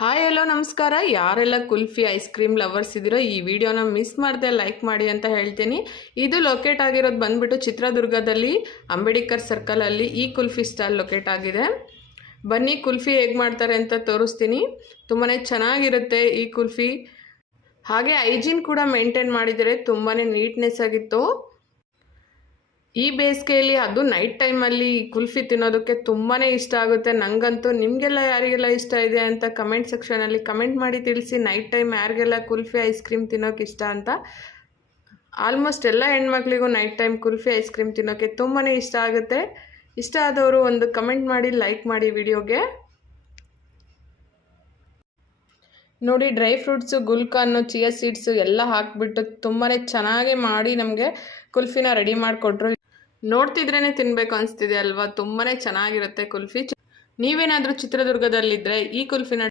Hi hello ನಮಸ್ಕಾರ. ಯಾರೆಲ್ಲ kulfi ice cream lovers ಇದ್ದೀರೋ ಈ ವಿಡಿಯೋನ ಮಿಸ್ ಮಾಡದೆ ಲೈಕ್ ಮಾಡಿ ಅಂತ ಹೇಳ್ತೀನಿ. ಇದು ಲೊಕೇಟ್ ಆಗಿರೋದು ಬಂದ್ಬಿಟ್ಟು ಚಿತ್ರದುರ್ಗದಲ್ಲಿ ಅಂಬೇಡ್ಕರ್ ಸರ್ಕಲಲ್ಲಿ ಈ ಕುಲ್ಫಿ ಸ್ಟಾಲ್ ಲೊಕೇಟ್ ಆಗಿದೆ. ಬನ್ನಿ ಕುಲ್ಫಿ ಹೇಗೆ ಮಾಡ್ತಾರೆ ಅಂತ ತೋರಿಸ್ತೀನಿ. ತುಂಬಾ ಚೆನ್ನಾಗಿರುತ್ತೆ ಈ ಕುಲ್ಫಿ. ಹಾಗೆ ಹೈಜೀನ್ ಕೂಡ ಮೇಂಟೈನ್ ಮಾಡಿದರೆ ತುಂಬಾ ನೀಟ್ನೆಸ್ ಆಗಿತ್ತು. ಈ ಬೇಸಿಗೆಯಲ್ಲಿ ಅದು ನೈಟ್ ಟೈಮಲ್ಲಿ ಕುಲ್ಫಿ ತಿನ್ನೋದಕ್ಕೆ ತುಂಬಾ ಇಷ್ಟ ಆಗುತ್ತೆ. ನನಗಂತೂ ನಿಮಗೆಲ್ಲ ಯಾರಿಗೆಲ್ಲ ಇಷ್ಟ ಇದೆ ಅಂತ ಕಮೆಂಟ್ ಸೆಕ್ಷನಲ್ಲಿ ಕಮೆಂಟ್ ಮಾಡಿ ತಿಳಿಸಿ. ನೈಟ್ ಟೈಮ್ ಯಾರಿಗೆಲ್ಲ ಕುಲ್ಫಿ ಐಸ್ ಕ್ರೀಮ್ ತಿನ್ನೋಕೆ ಇಷ್ಟ ಅಂತ. ಆಲ್ಮೋಸ್ಟ್ ಎಲ್ಲ ಹೆಣ್ಮಕ್ಳಿಗೂ night time kulfi ice cream ತಿನ್ನೋಕ್ಕೆ ತುಂಬಾ ಇಷ್ಟ ಆಗುತ್ತೆ. ಇಷ್ಟ ಆದವರು ಒಂದು ಕಮೆಂಟ್ ಮಾಡಿ, ಲೈಕ್ ಮಾಡಿ ವಿಡಿಯೋಗೆ. ನೋಡಿ, ಡ್ರೈ ಫ್ರೂಟ್ಸು, ಗುಲ್ಕನ್ನು, ಚಿಯಾ ಸೀಡ್ಸು ಎಲ್ಲ ಹಾಕಿಬಿಟ್ಟು ತುಂಬಾ ಚೆನ್ನಾಗಿ ಮಾಡಿ ನಮಗೆ ಕುಲ್ಫಿನ ರೆಡಿ ಮಾಡಿಕೊಟ್ರು. ನೋಡ್ತಿದ್ರೇ ತಿನ್ನಬೇಕು ಅನಿಸ್ತಿದೆ ಅಲ್ವಾ. ತುಂಬಾ ಚೆನ್ನಾಗಿರುತ್ತೆ ಕುಲ್ಫಿ. ನೀವೇನಾದರೂ ಚಿತ್ರದುರ್ಗದಲ್ಲಿದ್ದರೆ ಈ ಕುಲ್ಫಿನ